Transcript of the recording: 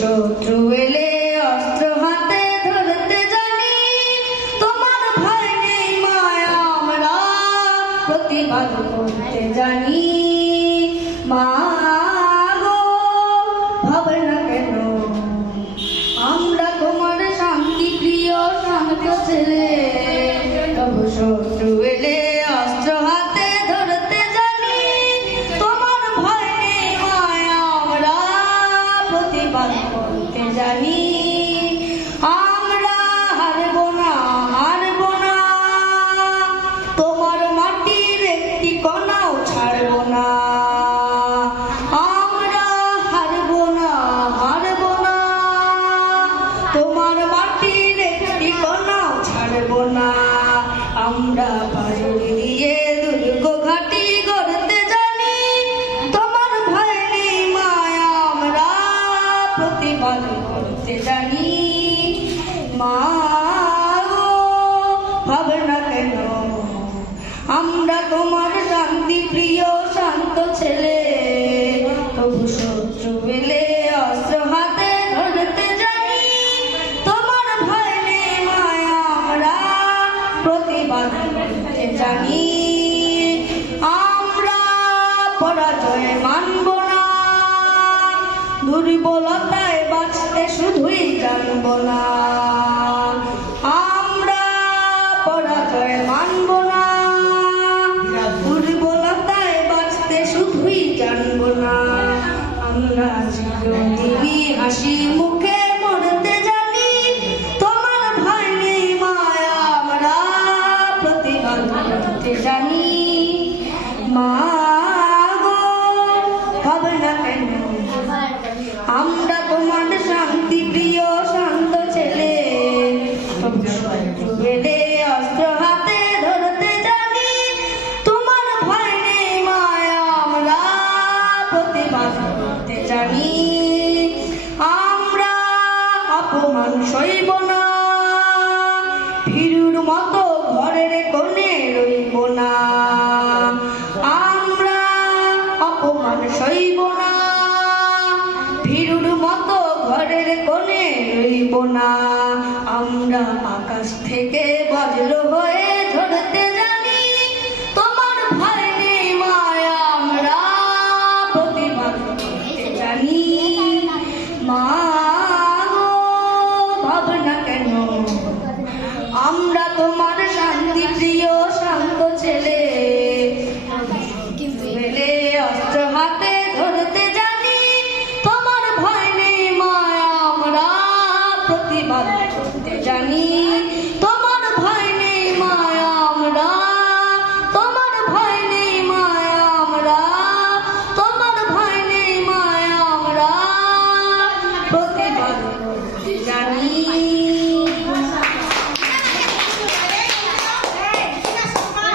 শত্রু এলে অস্ত্র হাতে ধরতে জানি, তোমার ভয় নেই মায়া আমরা প্রতিবাদ করতে জানি। মা গো ভাবনা কেন, আমরা তোমার শান্তি প্রিয় শান্ত ছেলে। তবু শত্রু এলে অস্ত্র হাতে ধরতে জানি, তোমার ভয় নেই মায়া আমরা প্রতিবাদ করতে জানি। আমরা হারব না, হারব না, তোমার মাটির একটি কণাও ছাড়ব না। আমরা হারব না, হারব না, তোমার মাটির একটি কণাও ছাড়ব না। আমরা পাজর দিয়ে দুর্গ ঘাটি গড়তে জানি, তোমার ভয় নেই মায়া আমরা প্রতিবাদ করতে জানি। মা গো ভাবনা কেন, আমরা তোমার শান্তি প্রিয় শান্ত ছেলে। তবু শত্রু এলে অস্ত্র হাতে ধরতে জানি, তোমার ভয় নেই মায়া আমরা প্রতিবাদ করতে জানি। আমরা পরাজয় মানব না, দুর্বলতায় বাঁচতে শুধুই জানব না। আমরা পরাজয় মানব না, দুর্বলতায় বাঁচতে শুধুই জানব না। আমরা চিরদিনই হাসি মুখে মরতে জানি, তোমার ভয় নেই মায়া আমরা প্রতিবাদ করতে জানি। মা গো ভাবনা কেন, আমরা তোমার শান্তি প্রিয় শান্ত ছেলে। তবু শত্রু এলে অস্ত্র হাতে ধরতে জানি, তোমার ভয় নেই মায়া আমরা প্রতিবাদ করতে জানি। আমরা অপমান সইব না, ভীরুর মতো ঘরের কোণে রইব না। আমরা অপমান সইব না, ভীরুর মতো ঘরের কোণে রইব না। আমরা আকাশ থেকে